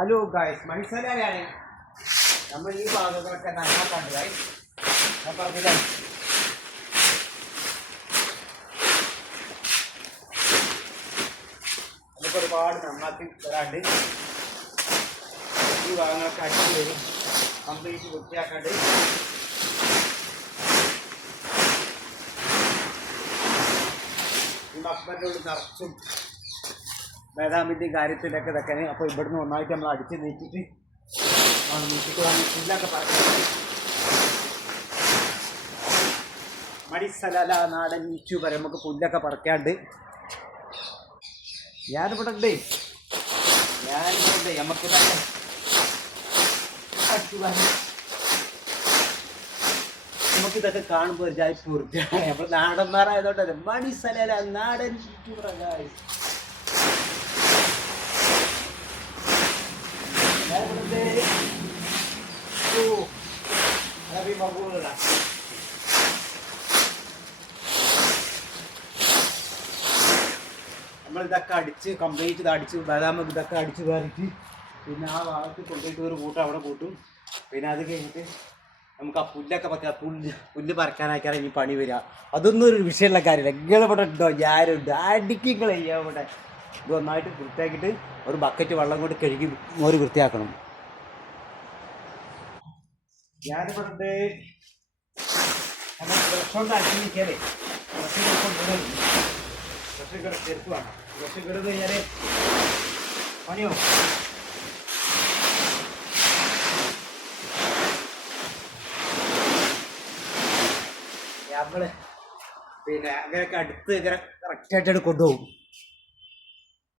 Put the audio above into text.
Hello guys, മനസ്സിലായാണ് നമ്മൾ ഈ ഭാഗങ്ങളൊക്കെ നന്നാക്കാണ്ട് ഗായ്സ്. ഞാൻ പറഞ്ഞില്ല, നമുക്ക് ഒരുപാട് നന്നാക്കി തരാണ്ട് ഈ ഭാഗങ്ങളൊക്കെ അടിച്ച് വരും കംപ്ലീറ്റ് വൃത്തിയാക്കാണ്ട്. ഈ മക്ബറിനോട് നിറച്ചും ബദാമിൻ്റെയും കാര്യത്തിലൊക്കെ ഇതൊക്കെ. അപ്പോൾ ഇവിടുന്ന് ഒന്നായിട്ട് നമ്മൾ അടിച്ച് നീക്കിയിട്ട് പുല്ലൊക്കെ പറയുന്നത്. മടിസല നാടൻ യൂട്യൂബർ നമുക്ക് പുല്ലൊക്കെ പറിക്കാണ്ട്. ഞാനിവിടെ ഉണ്ട് നമുക്ക് നമുക്കിതൊക്കെ കാണുമ്പോൾ ഒരു ജായി പൂർത്തിയാണ്. നമ്മൾ നാടന്മാരായതുകൊണ്ടല്ലേ മടിസല നാടൻ യൂട്യൂബർ. നമ്മളിതൊക്കെ അടിച്ച് കംപ്ലീറ്റ് ഇത് അടിച്ച് ബദാം ഇതൊക്കെ അടിച്ച് കയറിയിട്ട് പിന്നെ ആ ഭാഗത്ത് കൊണ്ടുപോയിട്ട് ഒരു കൂട്ടം അവിടെ കൂട്ടും. പിന്നെ അത് കഴിഞ്ഞിട്ട് നമുക്ക് ആ പുല്ലൊക്കെ പറിക്കാം. പുല്ല് പറിക്കാനായിക്കാണ് ഇനി പണി വരിക. അതൊന്നും ഒരു വിഷയമുള്ള കാര്യമില്ല. നിങ്ങളിവിടെ ഉണ്ടോ? ഞാനുണ്ട്. അടിക്കുകൾ ചെയ്യാം. ഇവിടെ ഇത് ഒന്നായിട്ട് വൃത്തിയാക്കിയിട്ട് ഒരു ബക്കറ്റ് വെള്ളം കൊണ്ട് കഴുകി ഒരു വൃത്തിയാക്കണം. ഞാനിവിടെ ഉണ്ട്. നമ്മൾ ബ്രഷ് കൊണ്ട് അടിച്ചിരിക്കാതെ ബ്രഷ് കിട ചെറുക്കുവാണ്. ബ്രഷ് കിടന്ന് കഴിഞ്ഞാൽ പണിയോ. നമ്മൾ പിന്നെ അങ്ങനെയൊക്കെ അടുത്ത് ഇങ്ങനെ കറക്റ്റായിട്ട് കൊണ്ടുപോകും.